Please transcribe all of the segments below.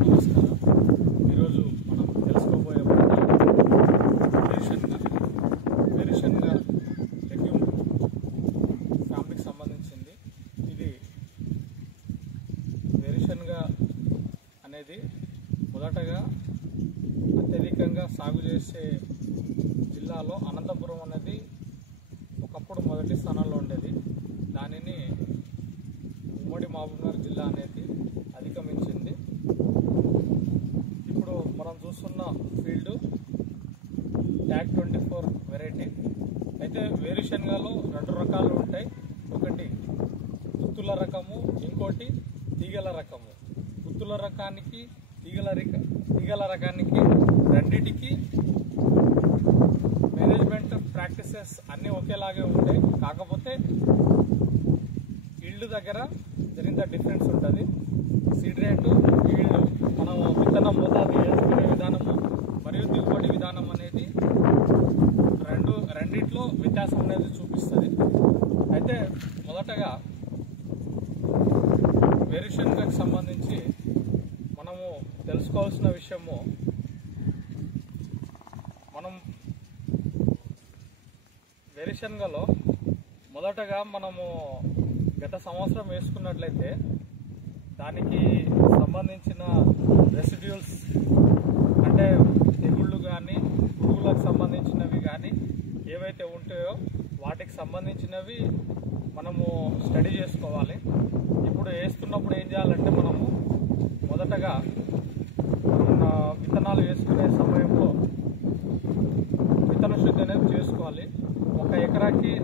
నమస్కారం. ఈరోజు మనం తెలుసుకోబోయే వేరుశనగ లెగ్యూమ్ ఫ్యామిలీకి సంబంధించింది. ఇది వేరుశనగ అనేది మొదటగా అత్యధికంగా సాగు చేసే జిల్లాలో అనంతపురం అనేది ఒకప్పుడు మొదటి స్థానంలో ఉండేది. దానిని ఉమ్మడి మహబూబ్నగర్ జిల్లా అనేది అధిగమించింది. ఇప్పుడు మనం చూస్తున్న ఫీల్డ్ ట్యాగ్ 24 వెరైటీ. అయితే వేరుశనగలో రెండు రకాలు ఉంటాయి. ఒకటి గుత్తుల రకము, ఇంకోటి తీగల రకము. గుత్తుల రకానికి తీగల రకానికి రెండింటికి మేనేజ్మెంట్ ప్రాక్టీసెస్ అన్నీ ఒకేలాగే ఉంటాయి. కాకపోతే ఈల్డ్ దగ్గర జరిగిన డిఫరెన్స్ ఉంటుంది. సీడ్ రేటు, ఈల్డ్, మనం విత్తనం మోతాదు వేసుకునే విధానము మరియు దిగుబడి విధానం అనేది రెండిట్లో వ్యత్యాసం అనేది చూపిస్తుంది. అయితే మొదటగా వేరుశనగకు సంబంధించి మనము తెలుసుకోవాల్సిన విషయము, మనం వేరుశనగలో మొదటగా మనము గత సంవత్సరం వేసుకున్నట్లయితే దానికి సంబంధించిన రెసిడ్యూల్స్ అంటే తెగుళ్ళు కానీ పురుగులకు సంబంధించినవి కానీ ఏవైతే ఉంటాయో వాటికి సంబంధించినవి మనము స్టడీ చేసుకోవాలి. ఇప్పుడు వేస్తున్నప్పుడు ఏం చేయాలంటే మనము మొదటగా మనం విత్తనాలు వేసుకునే సమయంలో విత్తన శుద్ధి అనేది చేసుకోవాలి. ఒక ఎకరాకి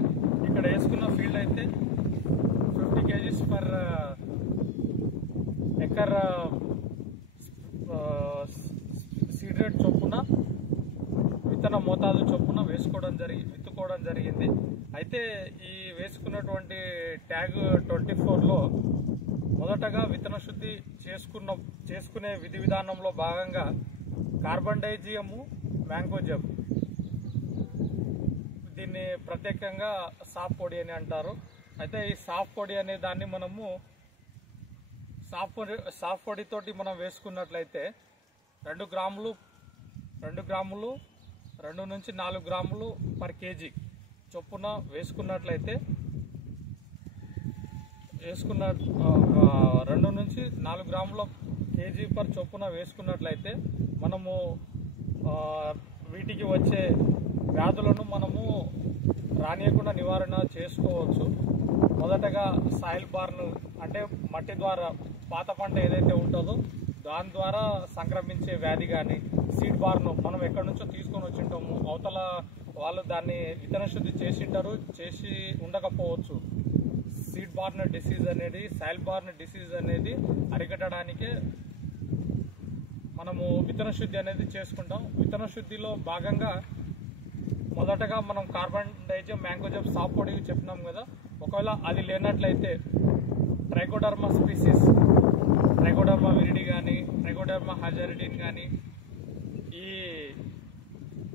ఇక్కడ వేసుకున్న ఫీల్డ్ అయితే 50 kgs per acre seed rate చొప్పున విత్తన మోతాదు చొప్పున విత్తుకోవడం జరిగింది. అయితే ఈ వేసుకున్నటువంటి ట్యాగ్ 24లో మొదటగా విత్తన శుద్ధి చేసుకునే విధి విధానంలో భాగంగా కార్బండైజియము, మ్యాంగోజెబ్, దీన్ని ప్రత్యేకంగా సాఫ్ పొడి అని అంటారు. అయితే ఈ సాఫ్ పొడి అనే దాన్ని మనము సాఫ్ పొడితోటి మనం వేసుకున్నట్లయితే 2 గ్రాములు 2 నుంచి 4 గ్రాములు పర్ కేజీ చొప్పున వేసుకున్నట్లయితే 2 నుంచి 4 గ్రాముల కేజీ పర్ చొప్పున వేసుకున్నట్లయితే మనము వీటికి వచ్చే వ్యాధులను మనము రానియకుండా నివారణ చేసుకోవచ్చు. మొదటగా సాయిల్ బార్న్ అంటే మట్టి ద్వారా పాత పంట ఏదైతే ఉంటుందో దాని ద్వారా సంక్రమించే వ్యాధి కానీ, సీడ్ బార్న్ మనం ఎక్కడి నుంచో తీసుకొని వచ్చింటాము, అవతల వాళ్ళు దాన్ని విత్తన శుద్ధి చేసి ఉండకపోవచ్చు. సీడ్ బార్న్ డిసీజ్ అనేది, సాయిల్ బార్న్ డిసీజ్ అనేది అరికట్టడానికే మనము విత్తన శుద్ధి అనేది చేసుకుంటాం. విత్తన శుద్ధిలో భాగంగా మొదటగా మనం కార్బండైజియం, మ్యాంగోజెబ్, సాఫ్ పొడి చెప్పినాం కదా. ఒకవేళ అది లేనట్లయితే ట్రైకోడర్మా స్పీసీస్, ట్రైకోడర్మా విరిడి కానీ, ట్రైకోడర్మా హజారిడిన్ కానీ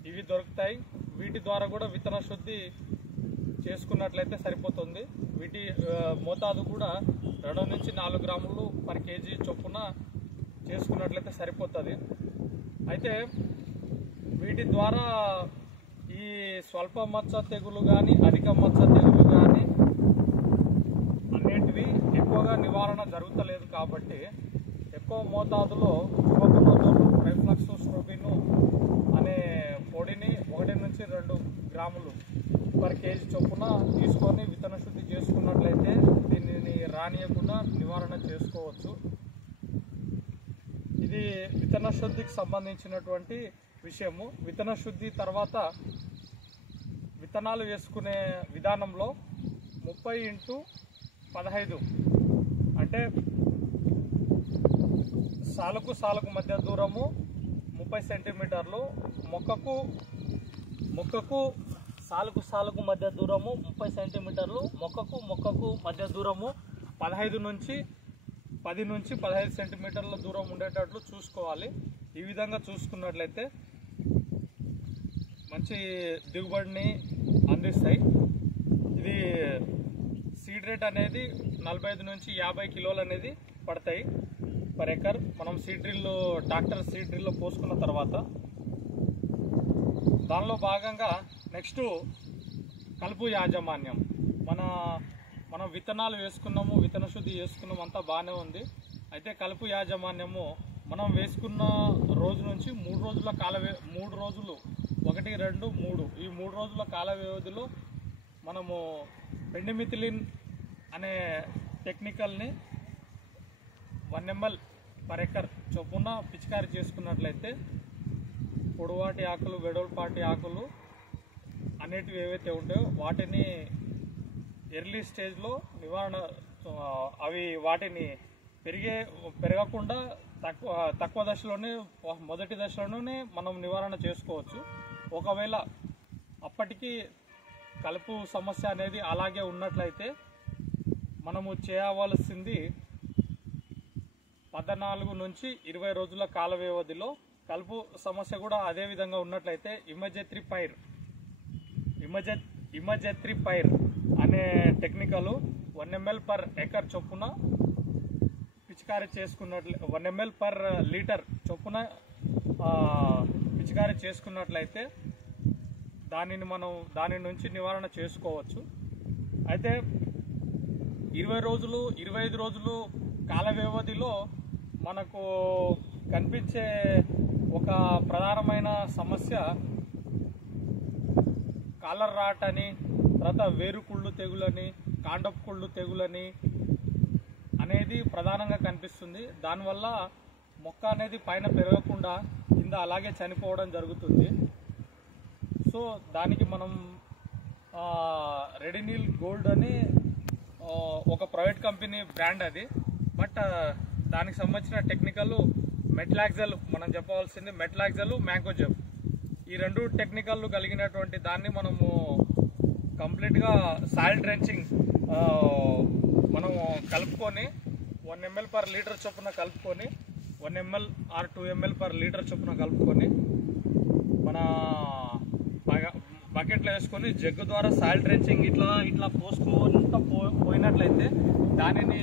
ఇవి దొరుకుతాయి. వీటి ద్వారా కూడా విత్తన శుద్ధి చేసుకున్నట్లయితే సరిపోతుంది. వీటి మోతాదు కూడా 2 నుంచి 4 గ్రాములు పర్ కేజీ చొప్పున చేసుకున్నట్లయితే సరిపోతుంది. అయితే వీటి ద్వారా ఈ స్వల్ప మచ్చ తెగులు కానీ, అధిక మచ్చ తెగులు కానీ అన్నింటివి ఎక్కువగా నివారణ జరుగుతలేదు. కాబట్టి ఎక్కువ మోతాదులో యువకనోజోల్, ట్రైఫ్లాక్సోస్ట్రోబిన్ అనే పొడిని 1 నుంచి 2 గ్రాములు పర్ కేజీ చొప్పున తీసుకొని విత్తన శుద్ధి చేసుకున్నట్లయితే దీనిని రానియకుండా నివారణ చేసుకోవచ్చు. ఇది విత్తన శుద్ధికి సంబంధించినటువంటి విషయము. విత్తన శుద్ధి తర్వాత విత్తనాలు వేసుకునే విధానంలో 30x15 అంటే సాలుకు మధ్య దూరము 30 సెంటీమీటర్లు, మొక్కకు సాలుకు మధ్య దూరము 30 సెంటీమీటర్లు, మొక్కకు మధ్య దూరము 10 నుంచి 15 సెంటీమీటర్ల దూరం ఉండేటట్లు చూసుకోవాలి. ఈ విధంగా చూసుకున్నట్లయితే మంచి దిగుబడిని అందిస్తాయి. ఇది సీడ్ రేట్ అనేది 45 నుంచి 50 కిలోలు అనేది పడతాయి. పర్ ఎకర్ మనం ట్రాక్టర్ సీడ్ డ్రిల్లో పోసుకున్న తర్వాత దానిలో భాగంగా నెక్స్ట్ కలుపు యాజమాన్యం. మనం విత్తనాలు వేసుకున్నాము, విత్తన శుద్ధి చేసుకున్నాము, అంతా బాగానే ఉంది. అయితే కలుపు యాజమాన్యము మనం వేసుకున్న రోజు నుంచి 3 రోజుల 3 రోజులు 1, 2, 3 ఈ 3 రోజుల కాల వ్యవధిలో మనము పెండిమిథిలిన్ అనే టెక్నికల్ని 1 ml పర్ ఎకర్ చొప్పున పిచికారీ చేసుకున్నట్లయితే పొడవాటి ఆకులు, వెడల్పాటి ఆకులు అనేటివి ఏవైతే ఉంటాయో వాటిని ఎర్లీ స్టేజ్లో నివారణ, వాటిని పెరగకుండా తక్కువ దశలోనే, మొదటి దశలోనే మనం నివారణ చేసుకోవచ్చు. ఒకవేళ అప్పటికి కలుపు సమస్య అనేది అలాగే ఉన్నట్లయితే మనము చేయవలసింది 14 నుంచి 20 రోజుల కాల వ్యవధిలో కలుపు సమస్య కూడా అదే విధంగా ఉన్నట్లయితే ఇమజెత్రిపైర్ అనే టెక్నికల్ 1 ml పర్ ఎకర్ చొప్పున పిచికారీ చేసుకున్నట్లే 1 ml పర్ లీటర్ చొప్పున పిచికారీ చేసుకున్నట్లయితే దాని నుంచి నివారణ చేసుకోవచ్చు. అయితే 20 రోజులు 25 రోజులు కాల వ్యవధిలో మనకు కనిపించే ఒక ప్రధానమైన సమస్య కాలర్ రాట్ అని, తర్వాత వేరుకుళ్ళు తెగులని, కాండపు కుళ్ళు తెగులని అనేది ప్రధానంగా కనిపిస్తుంది. దానివల్ల మొక్క అనేది పైన పెరగకుండా కింద అలాగే చనిపోవడం జరుగుతుంది. సో దానికి మనం రెడినిల్ గోల్డ్ అని ఒక ప్రైవేట్ కంపెనీ బ్రాండ్ అది. బట్ దానికి సంబంధించిన టెక్నికల్ మెట్లాక్సెల్, మనం చెప్పవలసింది మెట్లాక్సెల్, మ్యాంకోజెబ్, ఈ 2 టెక్నికల్ కలిగినటువంటి దాన్ని మనము కంప్లీట్గా సాయిల్ డ్రెంచింగ్ మనము కలుపుకొని 1 ml పర్ లీటర్ చొప్పున కలుపుకొని 1 ml or 2 ml per litre చొప్పున కలుపుకొని మన బకెట్లో వేసుకొని జగ్గు ద్వారా సాయిల్ డ్రెంచింగ్ ఇట్లా పోయినట్లయితే దానిని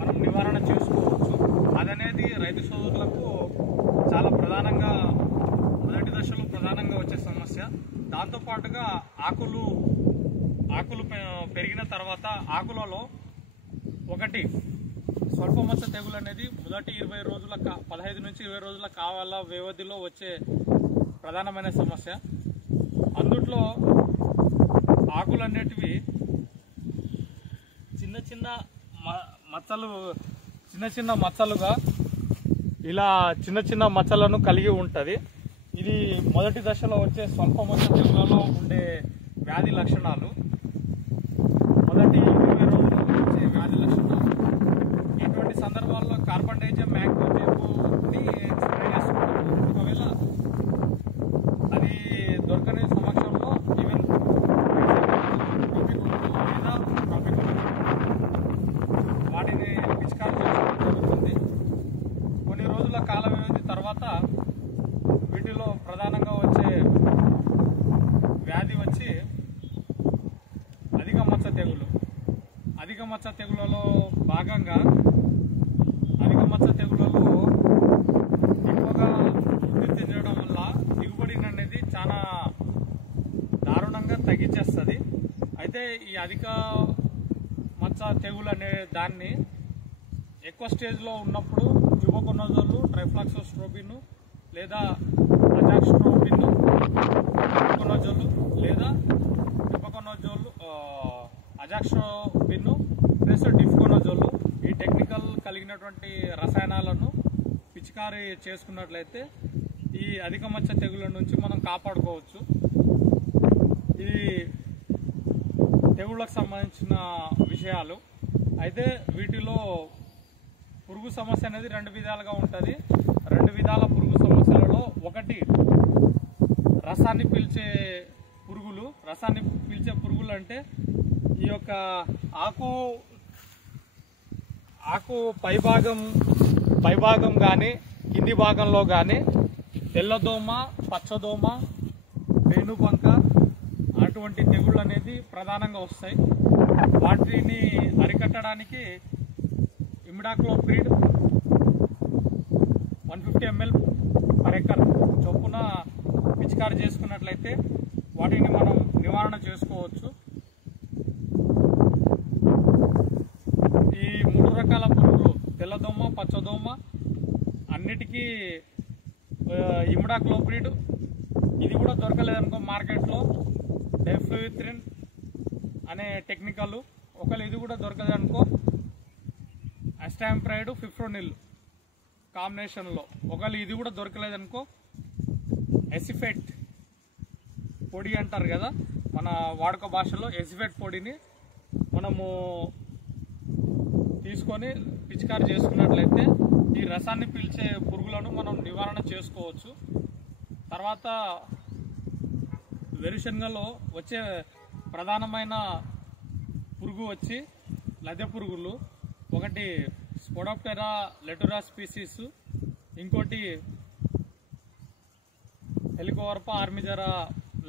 మనం నివారణ చేసుకోవచ్చు. అదనేది రైతు సోదరులకు చాలా మొదటి దశలో ప్రధానంగా వచ్చే సమస్య. దాంతోపాటుగా ఆకులు పెరిగిన తర్వాత ఆకులలో ఒకటి స్వల్ప మచ్చ తెగులు అనేది మొదటి 15 నుంచి 20 రోజుల కావాల వ్యవధిలో వచ్చే ప్రధానమైన సమస్య. అందుట్లో ఆకులు అనేటివి చిన్న మచ్చలుగా ఇలా చిన్న మచ్చలను కలిగి ఉంటుంది. ఇది మొదటి దశలో వచ్చే స్వల్ప మచ్చ తెగులలో ఉండే వ్యాధి లక్షణాలు. మొదటి 20 రోజుల్లో వచ్చే వ్యాధి లక్షణాలు. ఇటువంటి సందర్భాల్లో కార్బన్ డైజమ్ మ్యాంకోజెబ్ని స్ప్రే చేసుకుంటాము. ఒకవేళ అది దొరకని సమక్షంలో ఈవెన్ వాటిని పిచికారీ చేసుకోవడం జరుగుతుంది. కొన్ని రోజుల కాల వ్యవధి తర్వాత వీటిలో ప్రధానంగా వచ్చే వ్యాధి వచ్చి అధిక మచ్చ తెగులు. అధిక మచ్చ తెగులలో భాగంగా అధిక మచ్చ తెగులలో ఎక్కువగా వృద్ధి చెందడం వల్ల దిగుబడి అనేది చాలా దారుణంగా తగ్గించేస్తుంది. అయితే ఈ అధిక మచ్చ తెగులు అనే దాన్ని ఎక్కువ స్టేజ్లో ఉన్నప్పుడు ట్యూబోకొనజోల్, ట్రైఫ్లాక్సోస్ట్రోబిన్ లేదా అజాక్స్ట్రోబిన్ కొనజోల్ లేదా ట్యూబోకొనజోల్, అజాక్స్ట్రోబిన్ ప్లస్ డిఫ్కొనజోల్ ఈ టెక్నికల్ కలిగినటువంటి రసాయనాలను పిచికారీ చేసుకున్నట్లయితే ఈ అధిక మచ్చ తెగుల నుంచి మనం కాపాడుకోవచ్చు. ఇది తెగుళ్ళకు సంబంధించిన విషయాలు. అయితే వీటిలో పురుగు సమస్య అనేది 2 విధాలుగా ఉంటుంది. 2 విధాల పురుగు సమస్యలలో ఒకటి రసాన్ని పీల్చే పురుగులు అంటే ఈ యొక్క ఆకు పైభాగం కానీ కింది భాగంలో కానీ తెల్లదోమ, పచ్చదోమ, పేనుబంక అటువంటి తెగుళ్ళు అనేది ప్రధానంగా వస్తాయి. వాటిని అరికట్టడానికి ఇమిడాక్లోప్రిడ్ పిచికారి చేసుకున్నట్లయితే వాటిని మనం నివారణ చేసుకోవచ్చు. ఈ 3 రకాల పురుగులు తెల్లదోమ, పచ్చదోమ అన్నిటికీ ఇమిడాక్లోప్రిడ్ ఇది కూడా దొరకలేదనుకో మార్కెట్లో డెఫ్లూయిథ్రిన్ అనే టెక్నికల్, ఒకవేళ ఇది కూడా దొరకలేదనుకో అస్టాంప్రైడ్, ఫిప్రోనిల్ కాంబినేషన్లో, ఒకవేళ ఇది కూడా దొరకలేదనుకో ఎసిఫెట్ పొడి అంటారు కదా మన వాడుక భాషలో, ఎసిఫెట్ పొడిని మనము తీసుకొని పిచికారి చేసుకున్నట్లయితే ఈ రసాన్ని పీల్చే పురుగులను మనం నివారణ చేసుకోవచ్చు. తర్వాత వేరుశనగలో వచ్చే ప్రధానమైన పురుగు వచ్చి లద్దె పురుగులు, ఒకటి స్పోడోప్టెరా లెటోరా స్పీసీస్, ఇంకోటి హెలికోవర్పా ఆర్మిజరా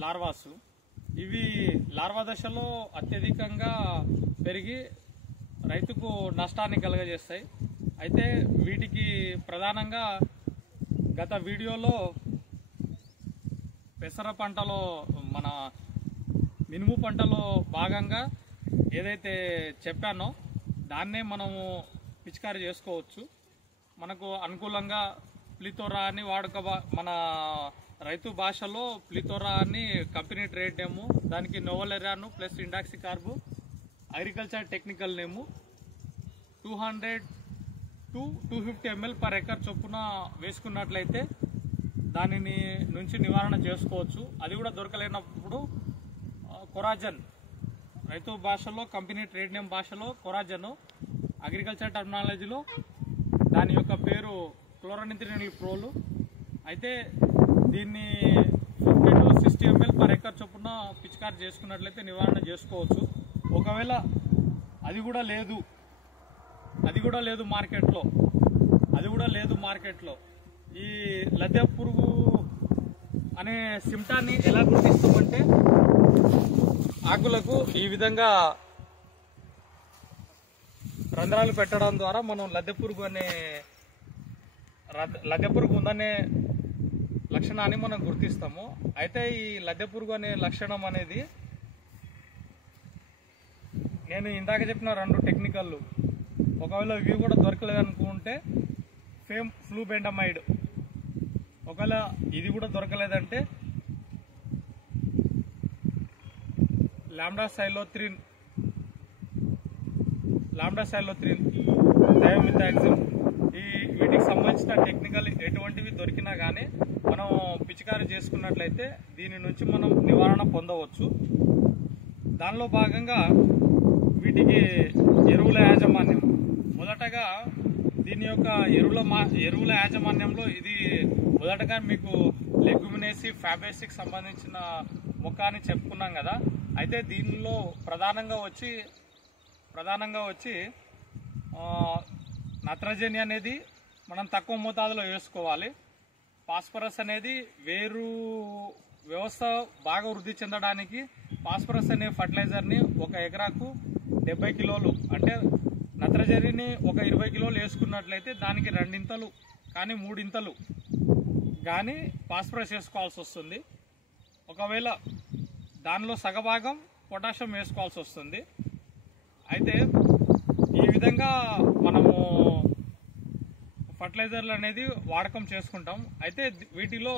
లార్వాసు. ఇవి లార్వా దశలో అత్యధికంగా పెరిగి రైతుకు నష్టాన్ని కలుగజేస్తాయి. అయితే వీటికి ప్రధానంగా గత వీడియోలో పెసర పంటలో మన మినుము పంటలో భాగంగా ఏదైతే చెప్పానో దాన్నే మనము పిచికారి చేసుకోవచ్చు. మనకు అనుకూలంగా ప్లితోరా అని మన రైతు భాషలో ప్లితోరా అని కంపెనీ ట్రేడ్ నేము, దానికి novaluron plus indoxacarb agriculture technical name 200 to 250 ml per acre చొప్పున వేసుకున్నట్లయితే దానిని నుంచి నివారణ చేసుకోవచ్చు. అది కూడా దొరకలేనప్పుడు కొరాజన్, రైతు భాషలో కంపెనీ ట్రేడ్ నేమ్ భాషలో కొరాజన్, అగ్రికల్చర్ టర్మినాలజీలో దాని యొక్క పేరు క్లోరోనిథ్రినిల్ ప్రోలు. అయితే దీన్ని 50 to 60 ml per ఎకర్ చొప్పున పిచికారి చేసుకున్నట్లయితే నివారణ చేసుకోవచ్చు. ఒకవేళ అది కూడా లేదు మార్కెట్లో ఈ లద్దె పురుగు అనే సిమ్టాన్ని ఎలా గుర్తిస్తామంటే ఆకులకు ఈ విధంగా రంధ్రాలు పెట్టడం ద్వారా మనం లద్దె పురుగు ఉందనే లక్షణాన్ని మనం గుర్తిస్తాము. అయితే ఈ లద్దె పురుగు అనే లక్షణం అనేది నేను ఇందాక చెప్పిన 2 టెక్నికల్, ఒకవేళ ఇవి కూడా దొరకలేదనుకుంటే ఫేమ్ ఫ్లూబెండమైడ్, ఒకవేళ ఇది కూడా దొరకలేదంటే లాంబ్డాసైలోథ్రిన్, థయోమిథాక్సిమ్, వీటికి సంబంధించిన టెక్నికల్ ఎటువంటివి దొరికినా కానీ మనం పిచికారి చేసుకున్నట్లయితే దీని నుంచి మనం నివారణ పొందవచ్చు. దానిలో భాగంగా వీటికి ఎరువుల యాజమాన్యం, మొదటగా దీని యొక్క ఎరువుల యాజమాన్యంలో ఇది మొదటగా మీకు లెగ్యుమినేసి ఫ్యాబేసికి సంబంధించిన మొక్క అని చెప్పుకున్నాం కదా. అయితే దీనిలో ప్రధానంగా వచ్చి నత్రజని అనేది మనం తక్కువ మోతాదులో వేసుకోవాలి. ఫాస్ఫరస్ అనేది వేరు వ్యవస్థ బాగా వృద్ధి చెందడానికి ఫాస్ఫరస్ అనే ఫర్టిలైజర్ని ఒక ఎకరాకు 70 కిలోలు, అంటే నత్రజనిని ఒక 20 కిలోలు వేసుకున్నట్లయితే దానికి 2 ఇంతలు కానీ 3 ఇంతలు కానీ ఫాస్ఫరస్ వేసుకోవాల్సి వస్తుంది. ఒకవేళ దానిలో సగభాగం పొటాషియం వేసుకోవాల్సి వస్తుంది. అయితే ఈ విధంగా మనము ఫర్టిలైజర్లు అనేది వాడకం చేసుకుంటాం. అయితే వీటిలో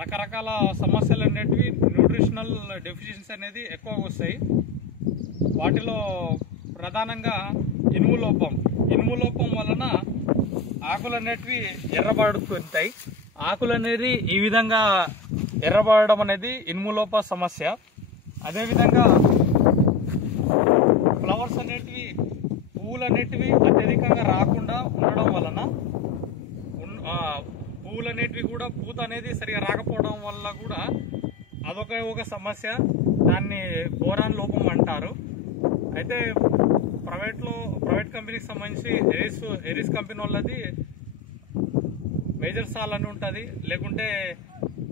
రకరకాల సమస్యలు అనేటివి, న్యూట్రిషనల్ డెఫిషియన్సీ అనేది ఎక్కువగా వస్తాయి. వాటిలో ప్రధానంగా ఇనుము లోపం వలన ఆకులు అనేటివి ఎర్రబడుతుంటాయి. ఆకులు అనేది ఈ విధంగా ఎర్రబడడం అనేది ఇనుము లోప సమస్య. అదేవిధంగా ఫ్లవర్స్ అనేటివి, పువ్వులు అనేటివి అత్యధికంగా రాకుండా ఉండడం వలన, పువ్వులు అనేటివి కూడా పూత అనేది సరిగా రాకపోవడం వల్ల కూడా అదొక సమస్య. దాన్ని బోరాన్ లోపం అంటారు. అయితే ప్రైవేట్ కంపెనీకి సంబంధించి ఎరిస్ కంపెనీ వాళ్ళది మేజర్ సాల్ అని ఉంటుంది, లేకుంటే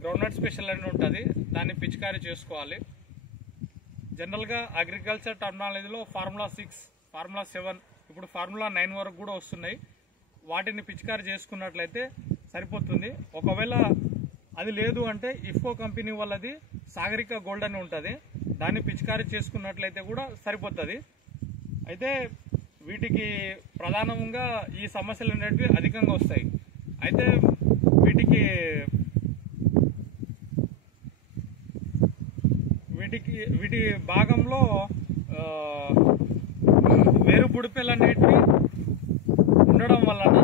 గ్రౌండ్నట్ స్పెషల్ అని ఉంటుంది. దాన్ని పిచికారీ చేసుకోవాలి. జనరల్గా అగ్రికల్చర్ టర్మినాలజీలో ఫార్ములా 6, ఫార్ములా 7, ఇప్పుడు ఫార్ములా 9 వరకు కూడా వస్తున్నాయి. వాటిని పిచికారీ చేసుకున్నట్లయితే సరిపోతుంది. ఒకవేళ అది లేదు అంటే ఇఫ్కో కంపెనీ వాళ్ళది సాగరిక గోల్డ్ అని ఉంటుంది, దాన్ని పిచికారీ చేసుకున్నట్లయితే కూడా సరిపోతుంది. అయితే వీటికి ప్రధానంగా ఈ సమస్యలు అనేటివి అధికంగా వస్తాయి. అయితే వీటి భాగంలో వేరు బుడిపెలు అనేటివి ఉండడం వలన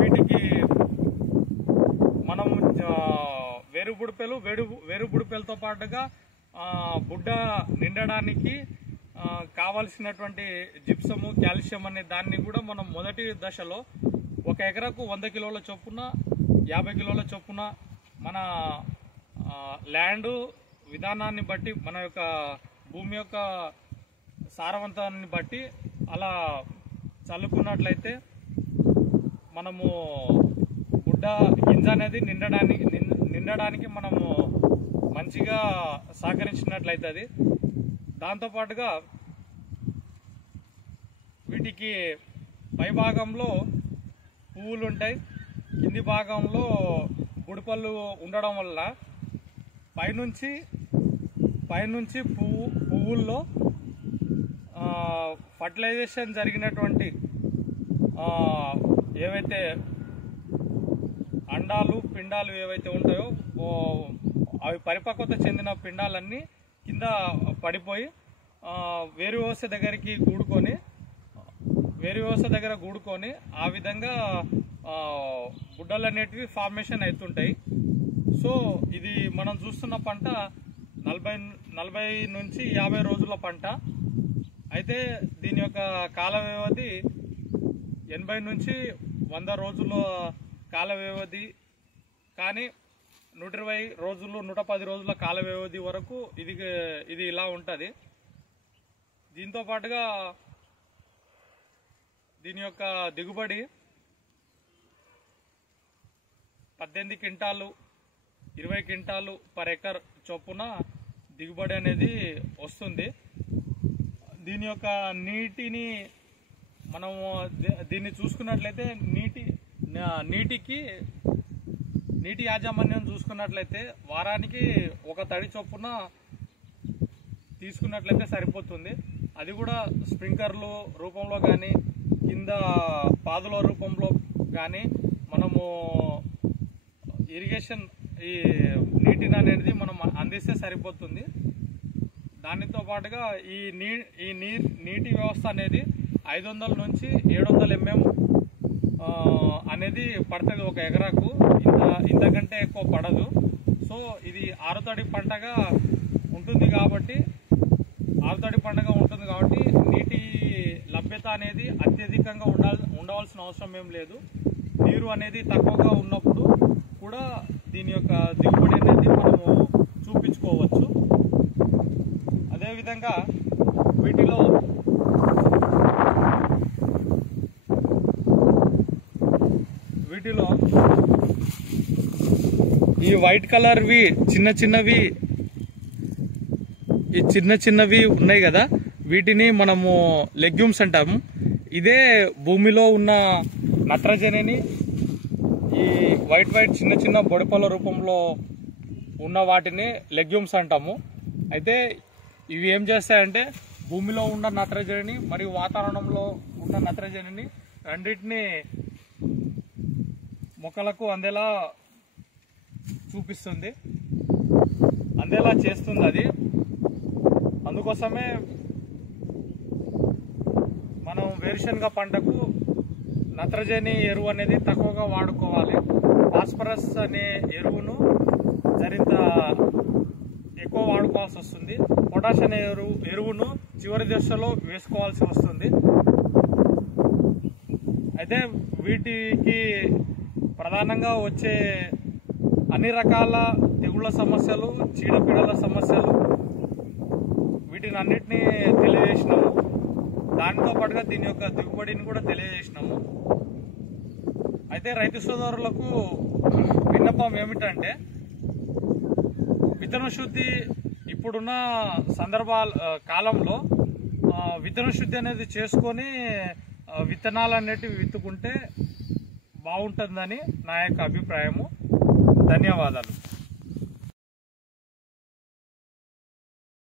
వీటికి మనం వేరు బుడిపెలతో పాటుగా బుడ్డ నిండడానికి కావలసినటువంటి జిప్సము, కాల్షియం అనే దాన్ని కూడా మనం మొదటి దశలో 1 ఎకరాకు 100 కిలోల చొప్పున 50 కిలోల చొప్పున మన ల్యాండ్ విధానాన్ని బట్టి, మన యొక్క భూమి యొక్క సారవంతాన్ని బట్టి అలా చల్లుకున్నట్లయితే మనము బుడ్డ గింజ అనేది నిండడానికి మనము మంచిగా సహకరించినట్లయితుంది. దాంతోపాటుగా వీటికి పై భాగంలో పువ్వులు ఉంటాయి, కింది భాగంలో బుడిపళ్ళు ఉండడం వల్ల పైనుంచి పువ్వుల్లో ఫర్టిలైజేషన్ జరిగినటువంటి ఏవైతే అండాలు, పిండాలు ఏవైతే ఉంటాయో అవి పరిపక్వత చెందిన పిండాలన్నీ కింద పడిపోయి వేరు వ్యవస్థ దగ్గర గూడుకొని ఆ విధంగా బుడ్డలు అనేటివి ఫార్మేషన్ అవుతుంటాయి. సో ఇది మనం చూస్తున్న పంట 40 నుంచి 50 రోజుల పంట. అయితే దీని యొక్క కాల వ్యవధి 80 నుంచి 100 రోజుల కాల వ్యవధి, కానీ 120 రోజులు 110 రోజుల కాల వ్యవధి వరకు ఇది ఇలా ఉంటుంది. దీంతో పాటుగా దీని యొక్క దిగుబడి 18 క్వింటాలు 20 క్వింటాలు పర్ ఎకర్ చొప్పున దిగుబడి అనేది వస్తుంది. దీని యొక్క మనము దీన్ని చూసుకున్నట్లయితే నీటి యాజమాన్యం చూసుకున్నట్లయితే వారానికి 1 తడి చొప్పున తీసుకున్నట్లయితే సరిపోతుంది. అది కూడా స్ప్రింక్లర్లు రూపంలో కానీ కింద పాదుల రూపంలో కానీ మనము ఇరిగేషన్ ఈ నీటిని అనేది మనం అందిస్తే సరిపోతుంది. దానితో పాటుగా ఈ నీటి వ్యవస్థ అనేది 500 నుంచి 700 mm అనేది పడుతుంది 1 ఎకరాకు, ఇంతకంటే ఎక్కువ పడదు. సో ఇది ఆరుతడి పంటగా ఉంటుంది కాబట్టి నీటి లభ్యత అనేది అత్యధికంగా ఉండవలసిన అవసరం ఏం లేదు. నీరు అనేది తక్కువగా ఉన్నప్పుడు కూడా దీని యొక్క దిగుబడి అనేది మనము చూపించుకోవచ్చు. అదేవిధంగా వీటిలో ఈ వైట్ కలర్వి చిన్న చిన్నవి ఉన్నాయి కదా, వీటిని మనము లెగ్యూమ్స్ అంటాము. ఇదే భూమిలో ఉన్న నత్రజనిని ఈ వైట్ చిన్న బొడిపల రూపంలో ఉన్న వాటిని లెగ్యూమ్స్ అంటాము. అయితే ఇవి ఏం చేస్తాయంటే భూమిలో ఉన్న నత్రజనిని మరియు వాతావరణంలో ఉన్న నత్రజనిని రెండింటిని మొక్కలకు అందేలా చేస్తుంది అది. అందుకోసమే మనం వేరుశనగ పంటకు నత్రజని ఎరువు అనేది తక్కువగా వాడుకోవాలి. ఫాస్ఫరస్ అనే ఎరువును మరింత ఎక్కువ వాడుకోవాల్సి వస్తుంది. పొటాష్ అనే ఎరువును చివరి దశలో వేసుకోవాల్సి వస్తుంది. అయితే వీటికి ప్రధానంగా వచ్చే అన్ని రకాల తెగుళ్ళ సమస్యలు, చీడపీడల సమస్యలు, వీటిని అన్నిటినీ తెలియజేసినాము. దానితో పాటుగా దీని యొక్క దిగుబడిని కూడా తెలియజేసినాము. అయితే రైతు సోదరులకు విన్నపం ఏమిటంటే, విత్తన శుద్ధి ఇప్పుడున్న కాలంలో విత్తన శుద్ధి అనేది చేసుకొని విత్తనాలు అనేటివి విత్తుకుంటే బాగుంటుందని నా యొక్క అభిప్రాయము. ధన్యవాదాలు.